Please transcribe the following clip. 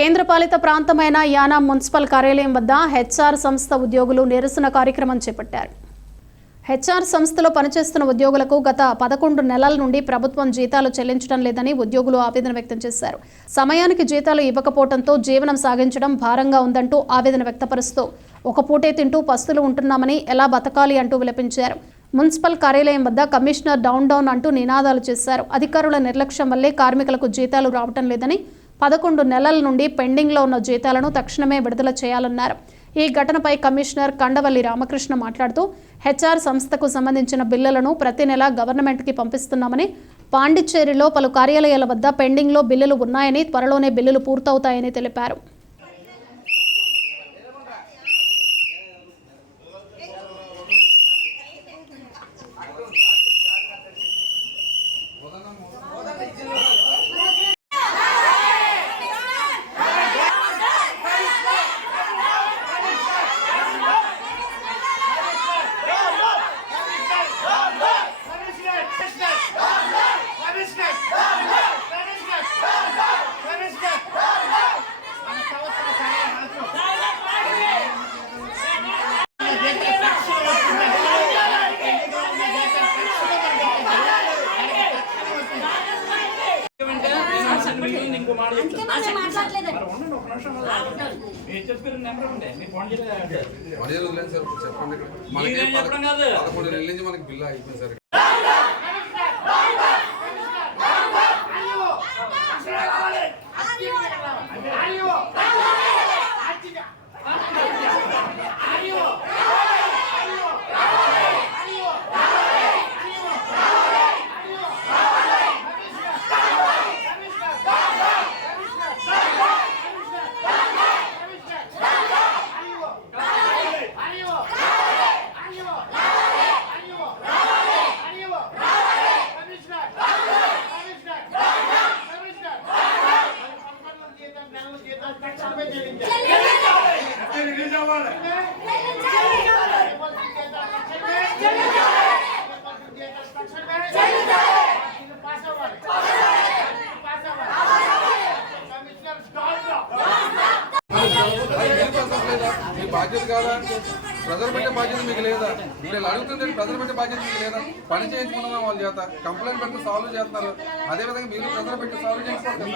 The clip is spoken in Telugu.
కేంద్రపాలిత ప్రాంతమైన యానా మున్సిపల్ కార్యాలయం వద్ద హెచ్ఆర్ సంస్థ ఉద్యోగులు నిరసన కార్యక్రమం చేపట్టారు. హెచ్ఆర్ సంస్థలో పనిచేస్తున్న ఉద్యోగులకు గత పదకొండు నెలల నుండి ప్రభుత్వం జీతాలు చెల్లించడం లేదని ఉద్యోగులు ఆవేదన వ్యక్తం చేశారు. సమయానికి జీతాలు ఇవ్వకపోవడంతో జీవనం సాగించడం భారంగా ఉందంటూ ఆవేదన వ్యక్తపరుస్తూ ఒక పూటే తింటూ పస్తులు ఉంటున్నామని ఎలా బతకాలి? అంటూ విలపించారు. మున్సిపల్ కార్యాలయం వద్ద కమిషనర్ డౌన్ డౌన్ అంటూ నినాదాలు చేశారు. అధికారుల నిర్లక్ష్యం వల్లే కార్మికులకు జీతాలు రావటం లేదని పదకొండు నెలల నుండి పెండింగ్లో ఉన్న జీతాలను తక్షణమే విడుదల చేయాలన్నారు. ఈ ఘటనపై కమిషనర్ కండవల్లి రామకృష్ణ మాట్లాడుతూ హెచ్ఆర్ సంస్థకు సంబంధించిన బిల్లులను ప్రతి నెల గవర్నమెంట్కి పంపిస్తున్నామని పాండిచ్చేరిలో పలు కార్యాలయాల వద్ద పెండింగ్లో బిల్లులు ఉన్నాయని త్వరలోనే బిల్లులు పూర్తవుతాయని తెలిపారు. ఇంకో మాట చెప్తాను. అందుకే మనం మాట్లాడలేదండి. మరి ఉండండి, ఒక నిమిషం ఉండండి. మీరు చెప్పిన నెంబర్ ఉంది మీరు ఫోన్ చేయలేదు పదిహేను వదిలేదు సార్ ఇప్పుడు చెప్పండి ఇక్కడ మనకి మీరేం చెప్పడం కాదు. పదకొండు నెలల నుంచి మనకి బిల్లు అయిపోయింది సార్ రిలీజ్ అవ్వాలి బాధ్యత కాదా ప్రజలు పెట్టే బాధ్యత మీకు లేదా వీళ్ళు అడుగుతుంది ప్రజలు పెట్టే బాధ్యత మీకు లేదా పని చేయించుకున్నాం వాళ్ళ చేత కంప్లైంట్ పెట్టి సాల్వ్ చేస్తున్నారు అదే విధంగా మీరు ప్రజలు పెట్టి సాల్వ్ చేసుకోండి